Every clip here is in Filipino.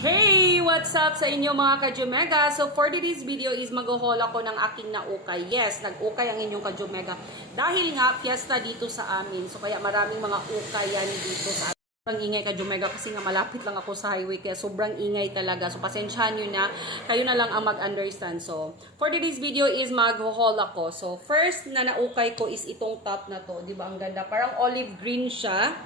Hey! What's up sa inyo mga ka-Jomega? So for today's video is mag-haul ako ng aking naukay. Yes, nag-ukay ang inyong ka-Jomega. Dahil nga, fiesta dito sa amin. So kaya maraming mga ukayan dito sa amin. Sobrang ingay ka-Jomega kasi nga malapit lang ako sa highway. Kaya sobrang ingay talaga. So pasensyahan nyo na. Kayo na lang ang mag-understand. So for today's video is mag-haul ako. So first na naukay ko is itong top na to. Diba ang ganda? Parang olive green siya.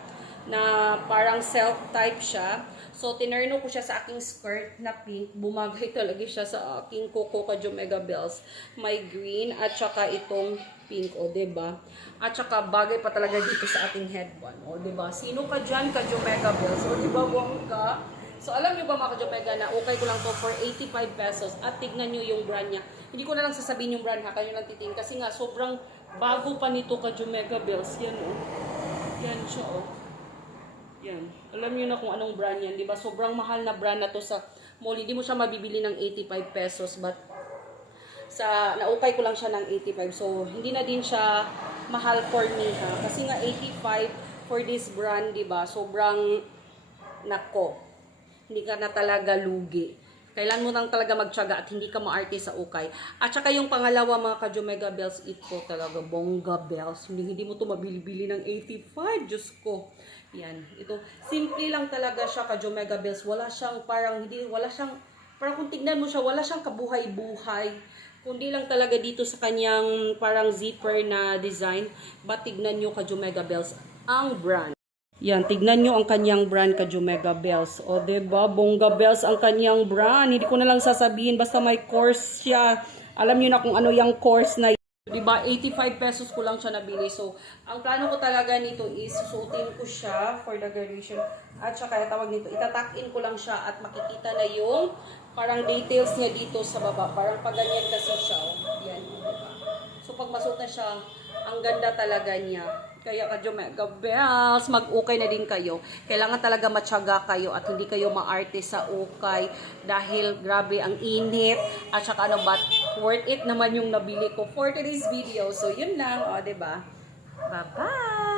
Na parang self-type siya. So, tinerno ko siya sa aking skirt na pink. Bumagay talaga siya sa aking Coco ka-Jomega Bells. May green at saka itong pink, o diba? At saka bagay pa talaga dito sa ating headband, o diba? Sino ka dyan ka-Jomega Bells? O diba, bongga? So, alam nyo ba mga ka-Jomega na okay ko lang to for 85 pesos at tignan nyo yung brand niya. Hindi ko na lang sasabihin yung brand ha, kayo lang titingin. Kasi nga, sobrang bago pa nito ka-Jomega Bells. Yan o. Yan siya o. Yan. Alam niyo na kung anong brand yan, di ba? Sobrang mahal na brand na to sa mall. Hindi mo siya mabibili ng 85 pesos, but naukay ko lang siya ng 85. So, hindi na din siya mahal for me, ha? Kasi nga 85 for this brand, di ba? Sobrang nako. Hindi ka na talaga lugi. Kailan mo nang talaga magtiyaga at hindi ka maarte sa ukay. At saka yung pangalawa mga ka-Jomega Bells, ito talaga bongga bells. Hindi mo to mabili-bili ng 85. Diyos ko. Yan. Ito, simple lang talaga siya ka-Jomega Bells. Wala siyang parang, parang kung tignan mo siya, wala siyang kabuhay-buhay. Kundi lang talaga dito sa kanyang parang zipper na design. But tignan nyo ka-Jomega Bells, ang brand. Yan, tignan nyo ang kanyang brand ka-Jomega Bells. O, diba? Bongga Bells ang kanyang brand. Hindi ko na lang sasabihin, basta may course siya. Alam nyo na kung ano yung course na yun. Diba? 85 pesos ko lang siya nabili. So, ang plano ko talaga nito is susuotin ko siya for the graduation. At saka, tawag nito, itatack-in ko lang siya at makikita na yung parang details niya dito sa baba. Parang pag ganyan kasi siya. Yan, diba? So, pag masuot na siya, ang ganda talaga niya. Kaya ka-Jomega Bells, mag-ukay na din kayo. Kailangan talaga matyaga kayo at hindi kayo maarte sa ukay dahil grabe ang init. At saka ano ba, worth it naman yung nabili ko for today's video. So, yun lang. O, diba? Bye-bye!